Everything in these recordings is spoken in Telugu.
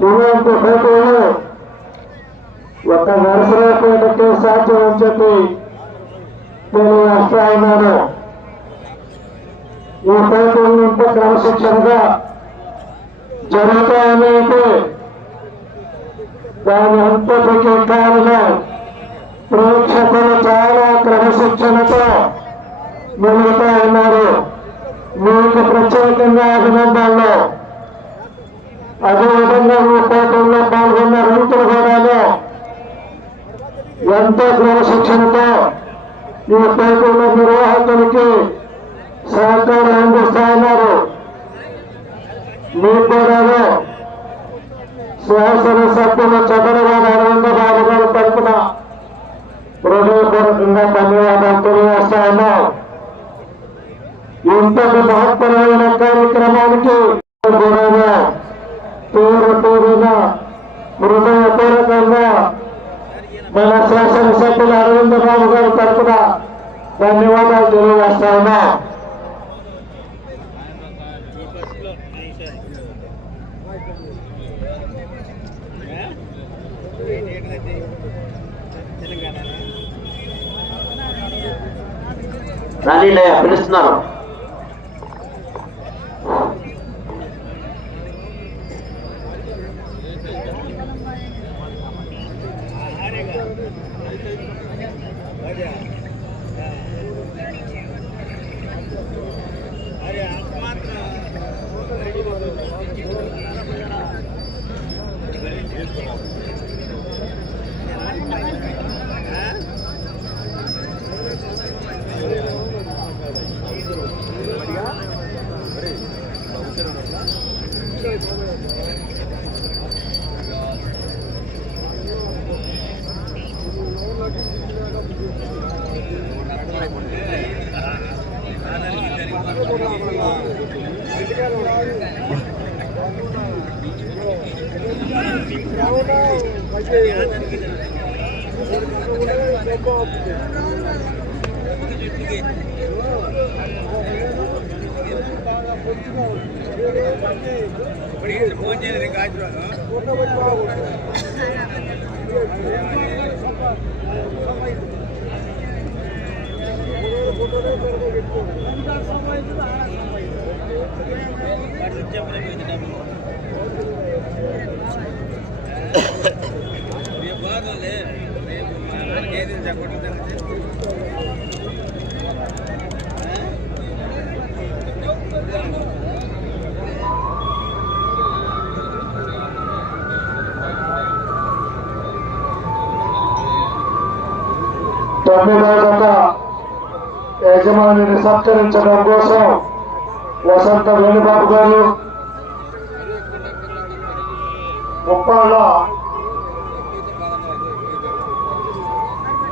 ఇలాంటి ఫోటోలు ఒక నరసరావుపేటకే సాధ్యం అని చెప్పి నేను తెలియజేస్తా ఉన్నాను. ఈ ఫోటోలు ఇంత క్రమశిక్షణగా జరుగుతాయని అంటే దాని అంతటికి కారణం ప్రేక్షకులు చాలా క్రమశిక్షణతో మెలుగుతా ఉన్నారు. మీకు ప్రత్యేకంగా అభినందనలు. అదేవిధంగా ఈ పాల్గొన్న రైతులు కూడాను ఎంతో క్రమశిక్షణతో ఈ పేపర్ల నిర్వాహకులకి సహకారం అందిస్తా ఉన్నారు. మీకు కూడాను శాసనసభ్యులు చంద్రబాబు అరవింద బాబు గారు తరఫున హృదయపూర్వకంగా ధన్యవాదాలు తెలియజేస్తా ఉన్నాం. ఇంతటి మహత్తరమైన కార్యక్రమానికి కూడా హృదయపూర్వకంగా మన శాసనసభ్యులు అరవింద బాబు గారి తరఫున ధన్యవాదాలు తెలియజేస్తా ఉన్నా. రానిలే పిలుస్తున్నాను తొమ్మిదో జత యజమానిని సత్కరించడం కోసం వసంత వేణుబాబు గారు ముప్పాళ్ళ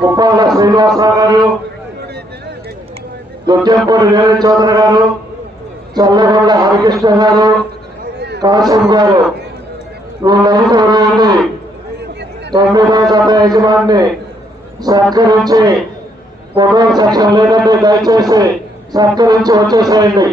ముప్పాళ్ళ శ్రీనివాసరావు గారు దుర్గంపూడి వేణు చౌదరి గారు చల్లగొండ హరికృష్ణ గారు కాశం గారు. వీళ్ళందరూ వెళ్ళి తొమ్మిదో జత యజమాని సత్కరించి ఫోటో సెక్షన్ లేదంటే దయచేసి సత్కరించి వచ్చేసేయండి.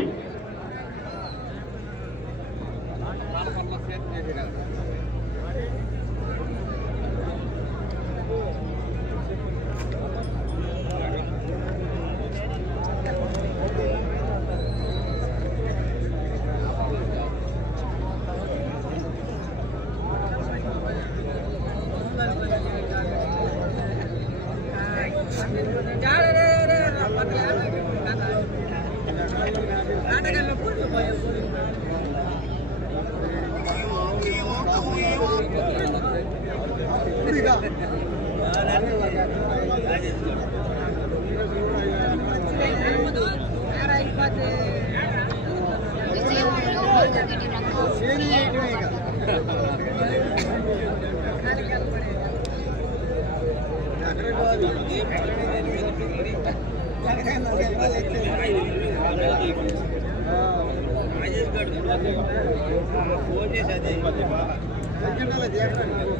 దానికంటే దీనికంటే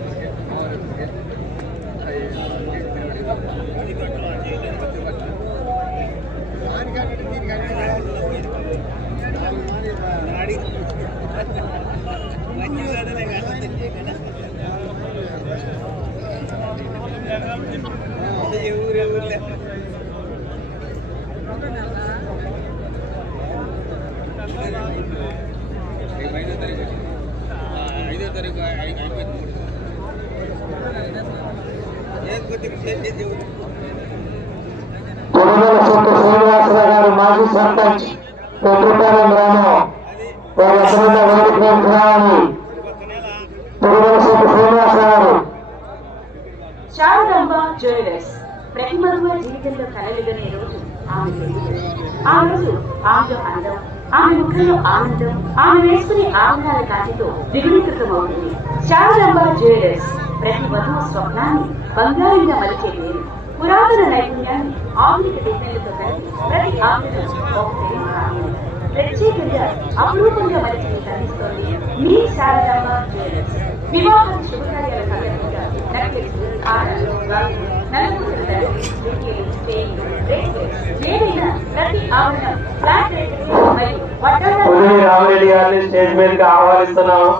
తొడుగల సొంత శ్రీనివాసరావు గారు మాజీ సర్పంచ్ పెద్దపాలెం గ్రామం. వారందరూ వేదిక రావాలి సొంత శ్రీనివాసరావు గారు. శారదాంబ జ్యువెలర్స్ ప్రతి జీవితంలో కలలుగనే రోజు ఆమె ఆ రోజు అందం ఆమె ముఖంలో ఆనందం ఆమె వేసుకునే శారదాంబ జ్యువెలర్స్ ప్రతి వధువు స్వప్నాన్ని బంగారంగా మలిచే పేరు పురాతన నైపుణ్యాన్ని ఆధునిక డిజైన్లతో కలిపి ప్రతి ఆభరణం ఒక తెలివి కావ్యం. ప్రత్యేకంగా అపురూపంగా మలిచి అందిస్తోంది మీ శారదాంబ జ్యువెలర్స్ వివాహ శుభకార్యాల సందర్భంగా నెక్లెస్ హారాలు గాజులు నలుగురు దండలు రిక్కీలు చైన్లు బ్రేస్లెట్స్ ఏదైనా ప్రతి ఆభరణం ఫ్లాట్ రేట్ మరియు వడ్డాల పులి రామరెడ్డి గారిని స్టేజ్ మీదకి ఆహ్వానిస్తున్నాము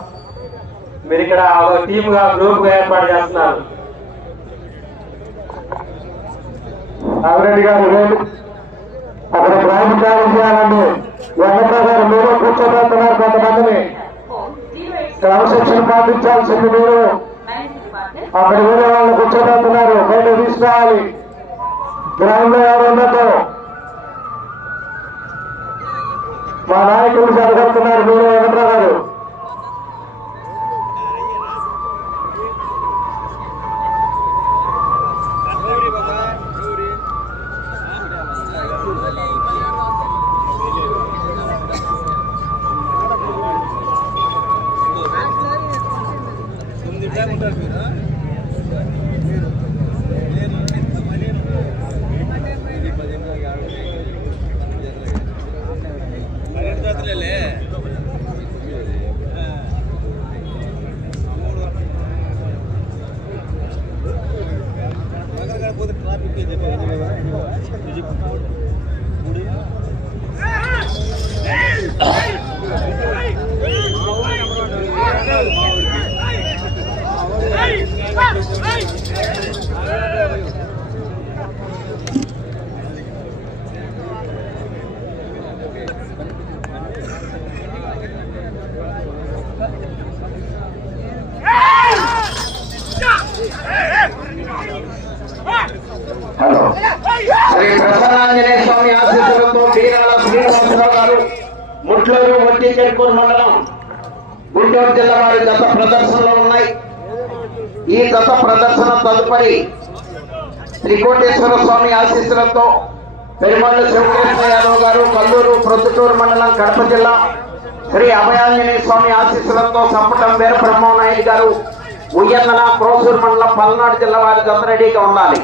మీరు ఇక్కడ ఒక టీమ్ గా గ్రూప్ గా ఏర్పాటు చేస్తున్నారు రామరెడ్డి గారు రేపు అక్కడ ప్రారంభించాలి చేయాలండి వెంకట్రావు గారు మీరు కూర్చోబెడుతున్నారు కొంతమందిని. క్రమశిక్షణ పాటించాల్సింది మీరు. అక్కడ వేరే వాళ్ళని కూర్చోబెడుతున్నారు. బయట తీసుకురావాలి. గ్రౌండ్లో ఎవరు ఉండదు మా నాయకులు జరగడుతున్నారు మీరు వెంకట్రావు గారు. ప్రసన్నాంజనేయ స్వామి ఆశీస్సులతో బీరాల శ్రీనివాసరావు గారు ముట్లూరు వట్టి చెరుకూరు మండలం గుంటూరు జిల్లా వారి గత ప్రదర్శనలో ఉన్నాయి. ఈ గత ప్రదర్శన తదుపరి త్రికోటేశ్వర స్వామి ఆశీస్సులతో పెరుమళ్ళ శివకృష్ణ యాదవ్ గారు కల్లూరు ప్రొద్దుటూరు మండలం కడప జిల్లా శ్రీ అభయాంజనేయ స్వామి ఆశీస్సులతో సంపటం వీరబ్రహ్మనాయుడు గారు ఉయ్యన్నల క్రోసూరు మండలం పల్నాడు జిల్లా వారి గత రెడీగా ఉండాలి.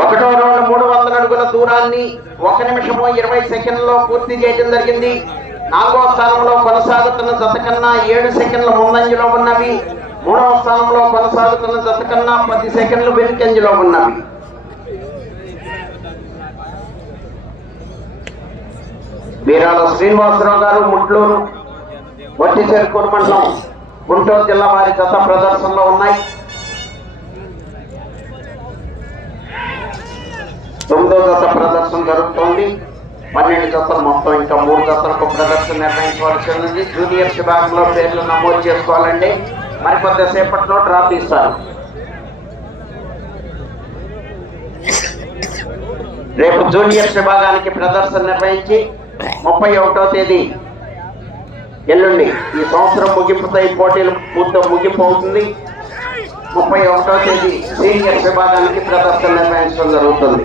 ఒకటో రౌండ్ మూడు వందల అడుగుల దూరాన్ని ఒక నిమిషము ఇరవై సెకండ్లో పూర్తి చేయడం జరిగింది. నాలుగో స్థానంలో కొనసాగుతున్న జత కన్నా ఏడు సెకండ్ల ముందంజలో ఉన్నవి. మూడవ స్థానంలో కొనసాగుతున్న జత కన్నా పది సెకండ్లు వెనుకంజలో ఉన్నవి. వీరాల శ్రీనివాసరావు గారు ముట్లూరు వట్టి చేరుకూరు మండలం గుంటూరు జిల్లా వారి జత ప్రదర్శనలో ఉన్నాయి. తొమ్మిదో జత ప్రదర్శన జరుగుతోంది. పన్నెండు జతలు మొత్తం ఇంకా మూడు జతలకు ప్రదర్శన నిర్ణయించవలసి ఉంది జూనియర్స్ విభాగంలో పేర్లు నమోదు చేసుకోవాలండి. మరి కొద్దిసేపట్లో డ్రాప్ తీస్తారు. రేపు జూనియర్స్ విభాగానికి ప్రదర్శన నిర్వహించి ముప్పై ఒకటో తేదీ ఎల్లుండి ఈ సంవత్సరం ముగింపుతో ఈ పోటీలు పూర్తి ముగింపు అవుతుంది. ముప్పై ఒకటో తేదీ సీనియర్స్ విభాగానికి ప్రదర్శన నిర్వహించడం జరుగుతుంది.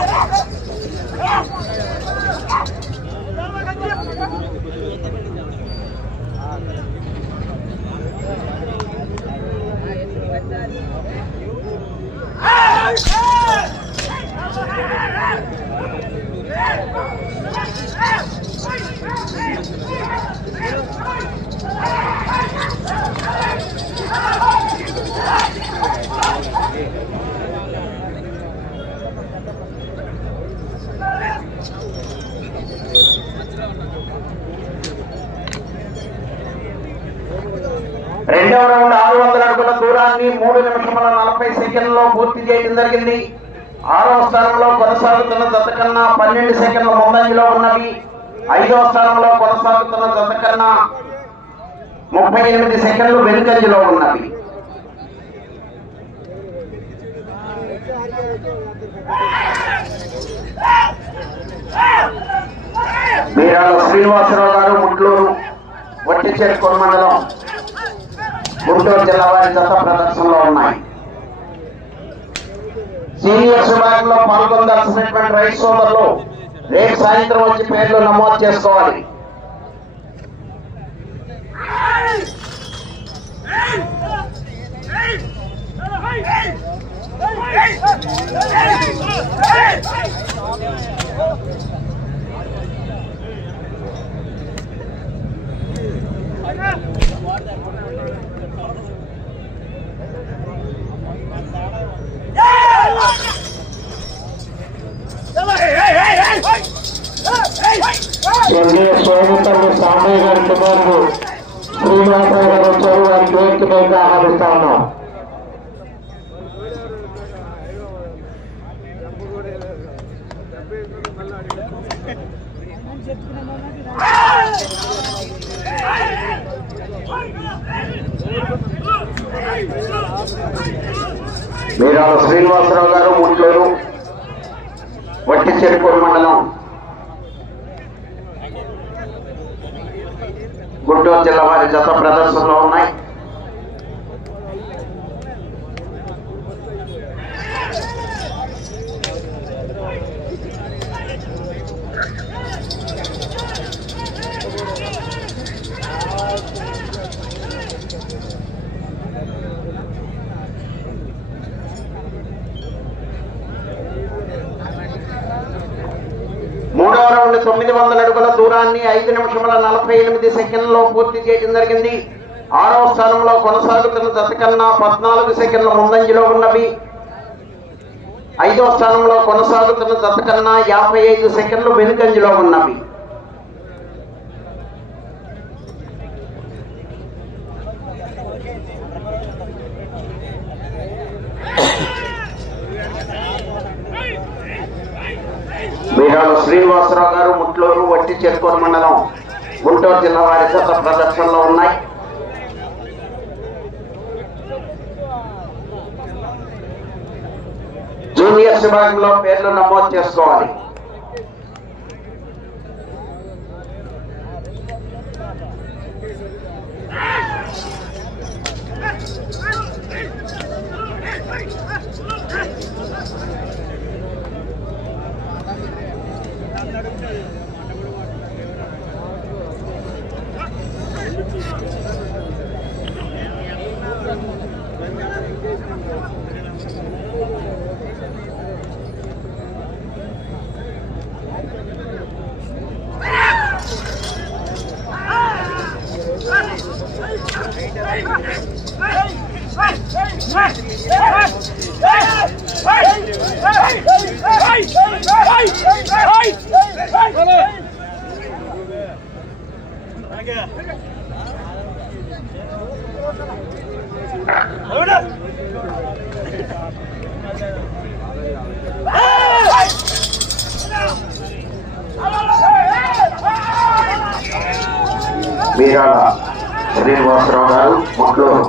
రెండవ రౌండ్ ఆరు వందల అడుగుల దూరాన్ని మూడు నిమిషముల నలభై సెకండ్లలో పూర్తి చేయడం జరిగింది. ఆరవ స్థానంలో కొనసాగుతున్న జత కన్నా పన్నెండు సెకండ్ల ముందంజలో ఉన్నవి. ఐదవ స్థానంలో కొనసాగుతున్న జత కన్నా ముప్పై ఎనిమిది సెకండ్లు వెనుకంజలో ఉన్నవి. మీరాల శ్రీనివాసరావు గారు ముట్లూరు వట్టిచేరుకోన మండలం గుంటూరు జిల్లా వారి జత ప్రదర్శనలో ఉన్నాయి సీనియర్స్ విభాగంలో పాల్గొందాల్సినటువంటి రైతు సోదరులు రేపు సాయంత్రం వచ్చి పేర్లు నమోదు చేసుకోవాలి Hey స్వామిపల్లి సాంబయ్య గారి కుమారుడు శ్రీనివాసరావు గారు వచ్చారు వారికి వేదికపైకి ఆహ్వానిస్తా ఉన్నాం మీరాల శ్రీనివాసరావు గారు ముట్లూరు వట్టి చెరుకూరు మండలం గుంటూరు జిల్లా వారి జత ప్రదర్శనలో ఉన్నాయి మూడవ రౌండ్ తొమ్మిది వందల అడుగుల దూరాన్ని ఐదు నలభై ఎనిమిది సెకండ్లో పూర్తి చేయడం జరిగింది. ఆరవ స్థానంలో కొనసాగుతున్న దశ కన్నా పద్నాలుగు సెకండ్ల ముందంజలో ఉన్నవి. ఐదవ స్థానంలో కొనసాగుతున్న దశ కన్నా యాభై ఐదు సెకండ్లు వెనుకంజలో ఉన్నవి. వీరాలు శ్రీనివాసరావు గారు ముట్లూరు వట్టి చెరుకూరు మండలం గుంటూరు జిల్లా వారి చేత ప్రదర్శనలో ఉన్నాయి. జూనియర్స్ విభాగంలో పేర్లు నమోదు చేసుకోవాలి. వీరాల శ్రీనివాసరావు గారు ముట్లూరు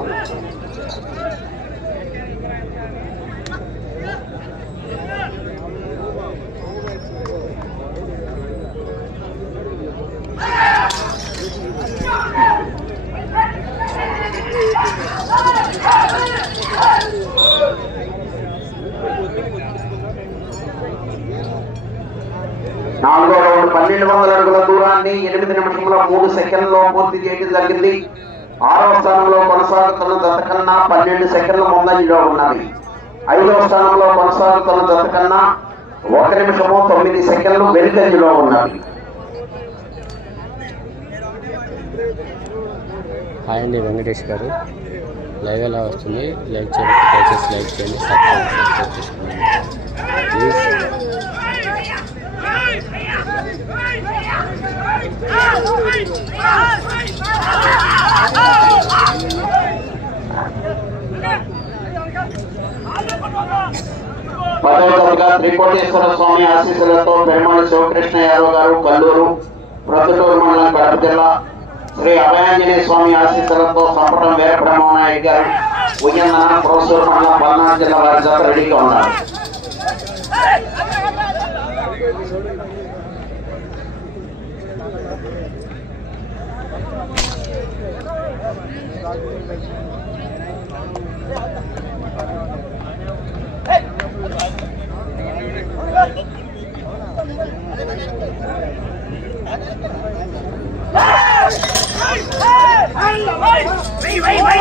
నాలుగో పన్నెండు వందల అడుగుల దూరాన్ని ఎనిమిది నిమిషంలో మూడు సెకండ్లో పూర్తి చేయడం జరిగింది. ఆరవ స్థానంలో కొనసాగుతున్న జత కన్నా పన్నెండు సెకండ్ల ముందంజలో ఉన్నది. ఐదవ స్థానంలో కొనసాగుతున్న జత కన్నా ఒక నిమిషము తొమ్మిది సెకండ్లు వెనుకంజలో ఉన్నది. హాయ్ అండి వెంకటేష్ గారు. లైవ్ ఎలా వస్తుంది? లైక్ చేయండి లైక్ చేయండి సబ్స్క్రైబ్ చేసుకోండి. ప్లీజ్ పదవ త్రికోటేశ్వర స్వామి ఆశీస్సులతో పెరుమాళ శివకృష్ణ యాదవ్ గారు కల్లూరు ప్రొద్దుటూరు మండలం కడప జిల్లా శ్రీ అభయాంజనేయ స్వామి ఆశీస్సులతో సంపటం వీర బ్రహ్మనాయుడు గారు ఉయ్యన్న ప్రొఫెసర్ మండలం పల్నాడు జిల్లా వారి జత రెడీగా ఉన్నారు.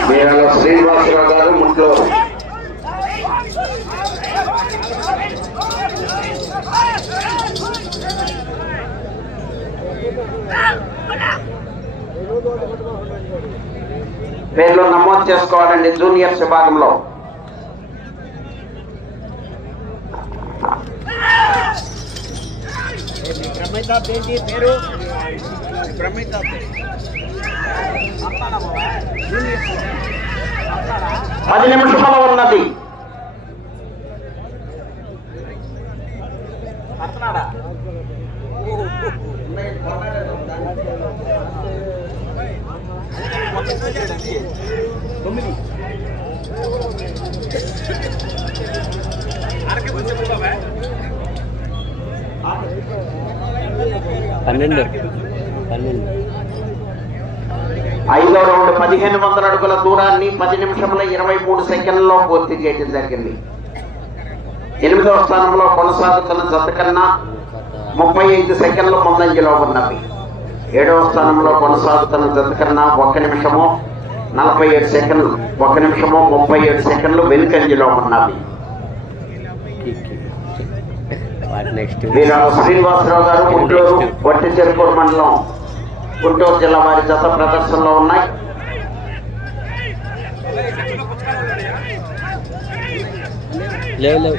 వీరల శ్రీనివాసరావు గారు ముట్లూరు పేర్లు నమోదు చేసుకోవాలండి జూనియర్స్ విభాగంలో. పది నిమిషముల ఉన్నది. పన్నెండు ఐదో రౌండ్ పదిహేను వందల అడుగుల దూరాన్ని పది నిమిషంలో ఇరవై మూడు సెకండ్లలో పూర్తి చేయడం జరిగింది. ఎనిమిదవ స్థానంలో కొనసాగుతున్న జత కన్నా ముప్పై ఐదు సెకండ్ల ముందంజలో ఉన్నవి. ఏడవ స్థానంలో కొనసాగుతున్న జత కన్నా ఒక నిమిషము నలభై ఏడు సెకండ్లు ఒక నిమిషము ముప్పై ఏడు సెకండ్లు వెనుకంజలో ఉన్నవి. వాటి శ్రీనివాసరావు గారు గుంటూరు వట్టి చెరుకూరు మండలం గుంటూరు జిల్లా వారి జత ప్రదర్శనలో ఉన్నాయి. లేవు లేవు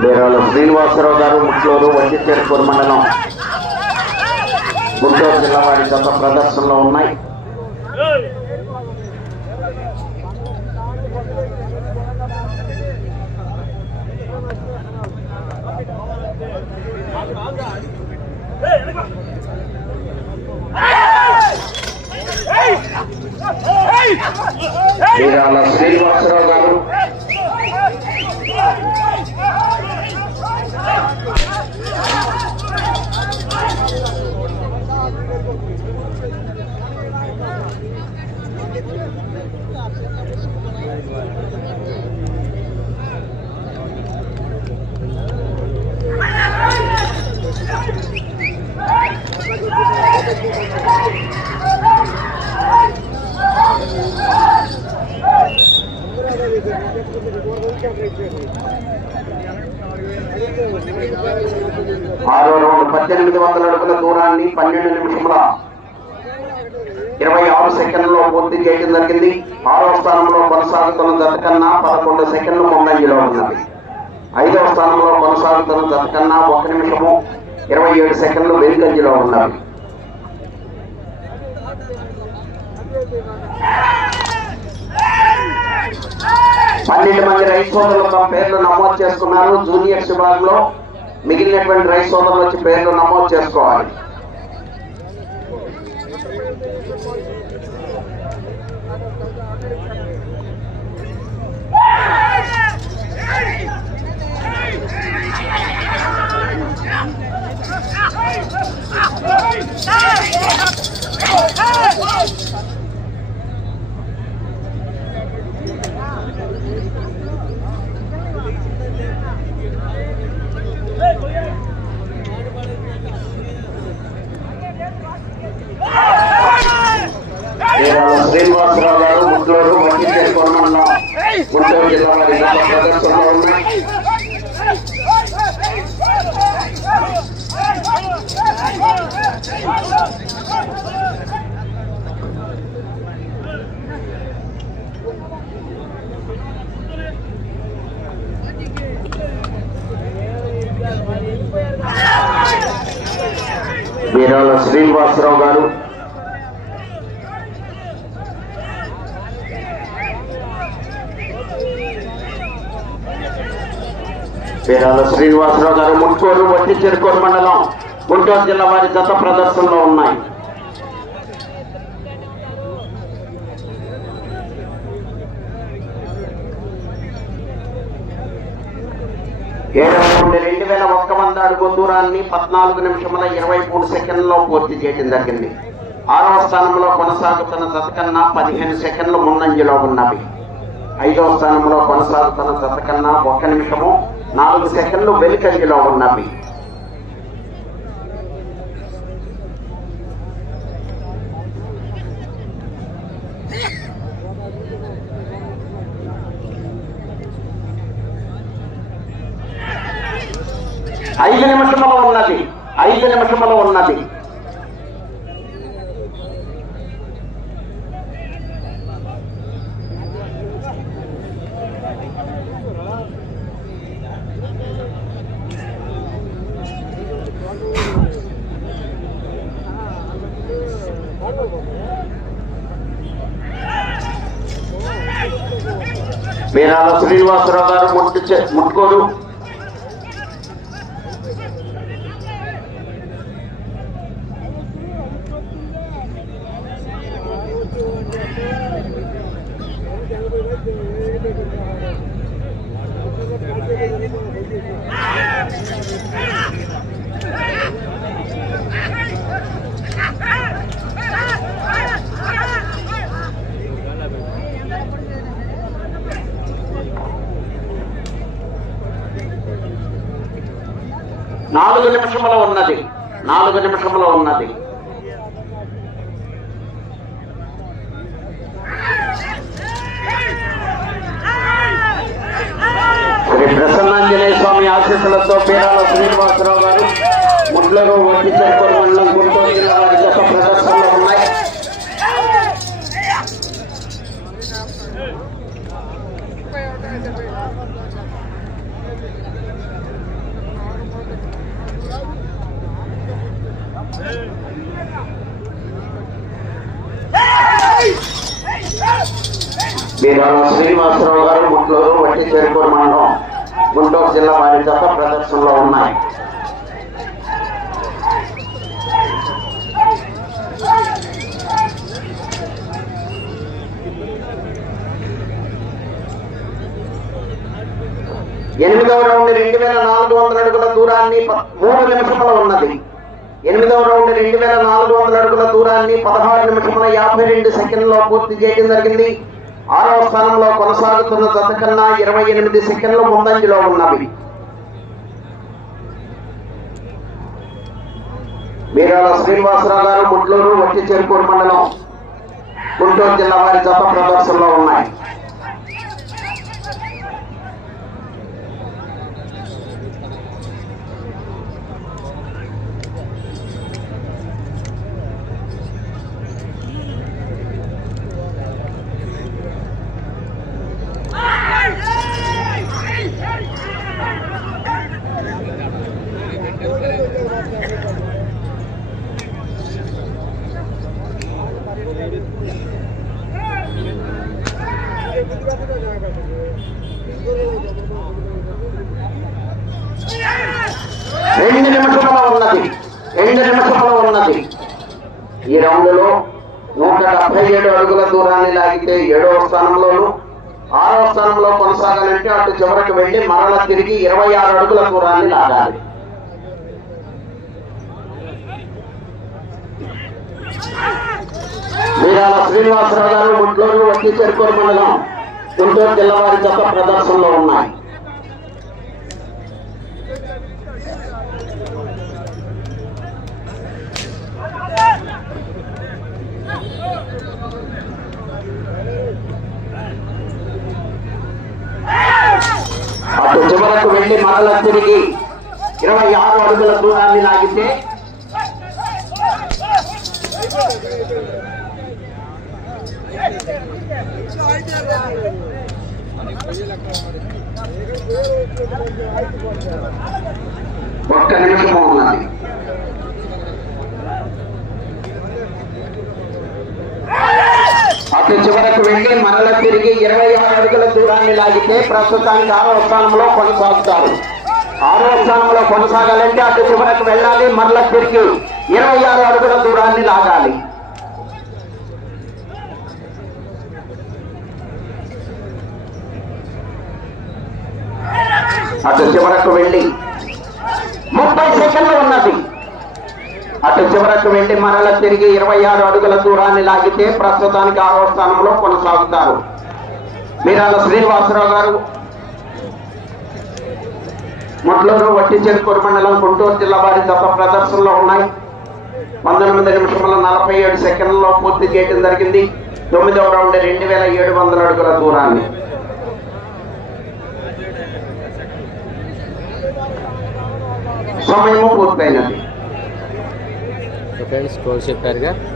వీరాల శ్రీనివాసరావు గారు ముట్లూరు మండలం గుంటూరు జిల్లా వారి గత ప్రదర్శనలో ఉన్నాయి. శ్రీనివాసరావు గారు ఆరో రౌండ్ పద్దెనిమిది వందల అడుగుల దూరాన్ని పన్నెండు నిమిషముల ఇరవై ఆరు సెకండ్లలో పూర్తి చేయడం జరిగింది. ఆరో స్థానంలో కొనసాగుతున్న జత కన్నా పదకొండు సెకండ్లు ముందంజలో ఉన్నది. ఐదవ స్థానంలో కొనసాగుతున్న జత కన్నా ఒక నిమిషము ఇరవై ఏడు సెకండ్లు వెనుకంజలో ఉన్నవి పన్నెండు మంది రైతు సోదరులు తమ పేర్లు నమోదు చేసుకున్నారు జూనియర్స్ విభాగంలో మిగిలినటువంటి రైతు సోదరులు వచ్చి పేర్లు నమోదు చేసుకోవాలి Yeah! వీరాల శ్రీనివాసరావు గారు ముట్కూరు వట్టి చెరుకూరు మండలం గుంటూరు జిల్లా వారి జత ప్రదర్శనలో ఉన్నాయి. ఏడవ నుండి రెండు వేల ఒక్క వంద అడుగు దూరాన్ని పద్నాలుగు నిమిషముల ఇరవై మూడు సెకండ్లలో పూర్తి చేయడం జరిగింది. ఆరవ స్థానంలో కొనసాగుతున్న జత కన్నా పదిహేను సెకండ్లు ముందంజలో ఉన్నవి. ఐదవ స్థానంలో కొనసాగుతున్న జత కన్నా ఒక నిమిషము నాలుగు సెకండ్లు వెలికంగిలో ఉన్నవి. ఐదు నిమిషముల ఉన్నది. ఐదు నిమిషముల ఉన్నది. వీరాల శ్రీనివాసరావు గారు ముట్టు ముట్టుకోరు నాలుగు నిమిషముల ఉన్నది. నాలుగు నిమిషముల ఉన్నది. శ్రీ ప్రసన్నాంజనేయ స్వామి ఆశీస్సులతో పేరాల శ్రీనివాసరావు గారు ముడ్లరు వడ్డీ చెరుకూరు మండలం గుంటూరు జిల్లా వారి యొక్క ప్రదర్శనలో ఉన్నాయి వీరాల శ్రీనివాసరావు గారు గుంటూరు వట్టి చెరుకూరు మండలం గుంటూరు జిల్లా వారి జత ప్రదర్శనలో ఉన్నాయి. ఎనిమిదవ రౌండ్ రెండు వేల నాలుగు వందల అడుగుల దూరాన్ని మూడు నిమిషముల ఉన్నది. ఎనిమిదవ రౌండ్ రెండు వేల నాలుగు వందల అడుగుల దూరాన్ని పదహారు నిమిషముల యాభై రెండు సెకండ్లో పూర్తి చేయడం జరిగింది. ఆరవ స్థానంలో కొనసాగుతున్న జత కన్నా ఇరవై ఎనిమిది సెకండ్లు ముందంజలో ఉన్నవి. మీరాల శ్రీనివాసరావు గారు ముట్లూరు వచ్చి చెరుకూరు మండలం గుంటూరు జిల్లా వారి జత ప్రదర్శనలో ఉన్నాయి రెండు నిమిషముల ఉన్నది రెండు నిమిషముల ఉన్నది ఈ రౌండ్లో నూట డెబ్బై ఏడు అడుగుల దూరాన్ని లాగితే ఏడవ స్థానంలోను ఆరవ స్థానంలో కొనసాగాలంటే అటు చివరకు వెళ్ళి మరల తిరిగి ఇరవై ఆరు అడుగుల దూరాన్ని లాగాలి. వీరాల శ్రీనివాసరావు గారు గుంటూరు వచ్చి చెరుకూరు మండలం. గుంటూరు తెల్లవారి వారి ప్రదర్శనలో ఉన్నాయి అటు చివరకు వెళ్ళి తిరిగి ఇరవై ఆరు అడుగుల దూరాన్ని లాగితే ఒక్క నిమిషం ఉన్నది అటు చివరకు వెళ్ళి మరల తిరిగి ఇరవై ఆరు అడుగుల దూరాన్ని లాగితే ప్రస్తుతానికి ఆరో స్థానంలో కొనసాగుతారు. ఆరో స్థానంలో కొనసాగాలంటే అటు చివరకు వెళ్ళాలి మరల తిరిగి ఇరవై ఆరు అడుగుల దూరాన్ని లాగాలి. అటు చివరకు వెళ్ళి ముప్పై సెకండ్లు ఉన్నది అటు చివరకు వెళ్ళి మరల తిరిగి ఇరవై ఆరు అడుగుల దూరాన్ని లాగితే ప్రస్తుతానికి ఆరో స్థానంలో కొనసాగుతారు. మీరాల శ్రీనివాసరావు గారు మొట్లూరు వట్టిచెరుకూరు మండలం గుంటూరు జిల్లా వారి గత ప్రదర్శనలో ఉన్నాయి. పంతొమ్మిది నిమిషముల నలభై ఏడు సెకండ్లలో పూర్తి చేయడం జరిగింది. తొమ్మిదవ రౌండ్ రెండు వేల ఏడు వందల అడుగుల దూరాన్ని. సమయము పూర్తయినది. तो फ्रेंड्स क्रोशिप करके